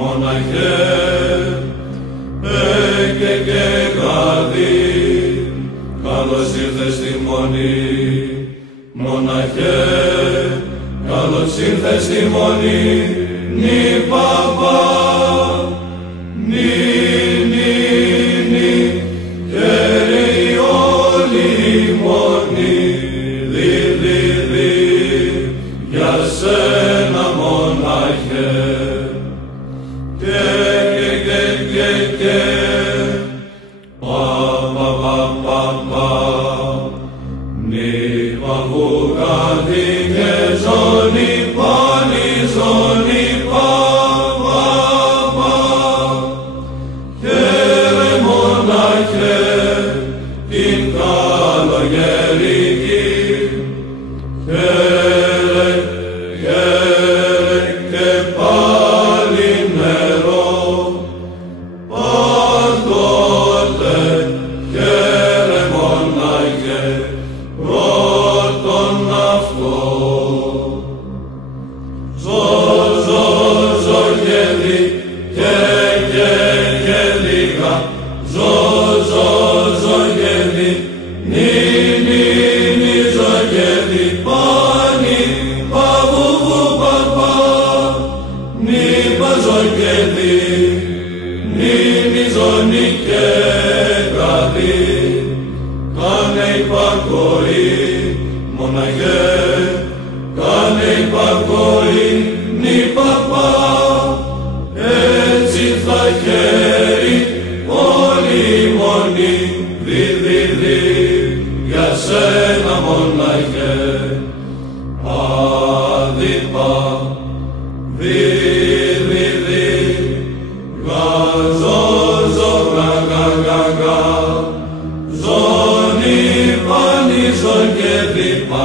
μοναχέ, και καρδί, καλώς ήρθες στη μονή. Μοναχέ, καλώς ήρθες στη μονή, νη παπά, νη, και όλη η μονή, δι, για σένα μοναχέ. Και, νη παπούγαδι και ζώνη πάλι, ζώνη χαίρε μοναχέ την καλογερική, χαίρε και πάλι νερό, πάντοτε χαίρε μοναχέ πρώτον αυτό. Ζω και λίγα, ζω και νη ζω και πάνι, παβουβου παπά, νη παζω και νη ζωνή και γραδί, κάνε υπακοή, μοναχέ, κάνε υπακοή, νη παπά, έτσι θα χαίρει όλη η μονή, δι, για σένα μοναχέ. Αδιπα, δι, ζω, γα, ζώνη πάλι, ζω και δι, πα,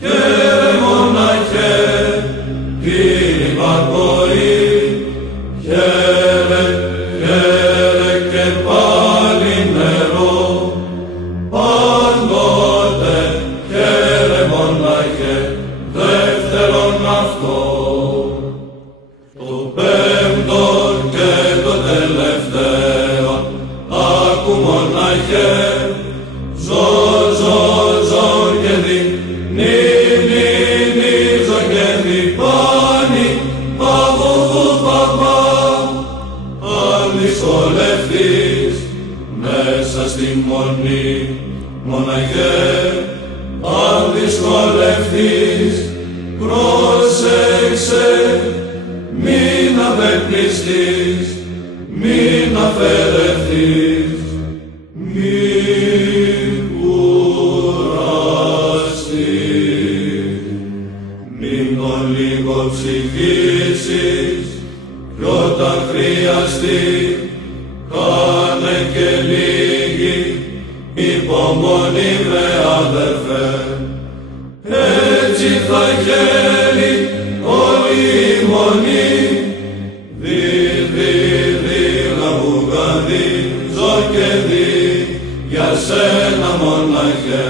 χαίρε μοναχέ την υπακοή, χαίρε και πάλι νερό, πάντοτε χαίρε μοναχέ δεύτερον αυτό. Το πέμπτο και το τελευταίο άκου μοναχέ, ζω και δι, νη ζω και δι, πάνι, παβουβου παπά, αν δυσκολευτείς μέσα στη μονή, μοναχέ, αν δυσκολευτείς πρόσεξε, μην απεκπληστείς, μην αφαιρεθείς, μην κουραστείς, μην τον λίγο ψυχήσεις, κι όταν χρειαστεί κάνε και λίγη υπομονή βρε αδερφέ, έτσι θα χαίρει όλη η μονή, δι, λαβουγαδί, ζω και δι, για σένα μοναχέ.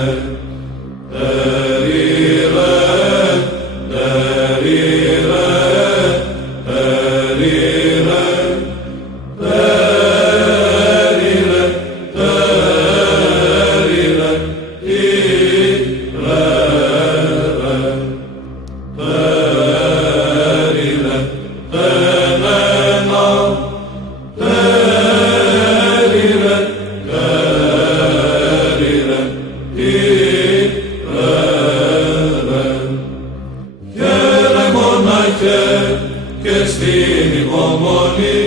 Και στην υπομονή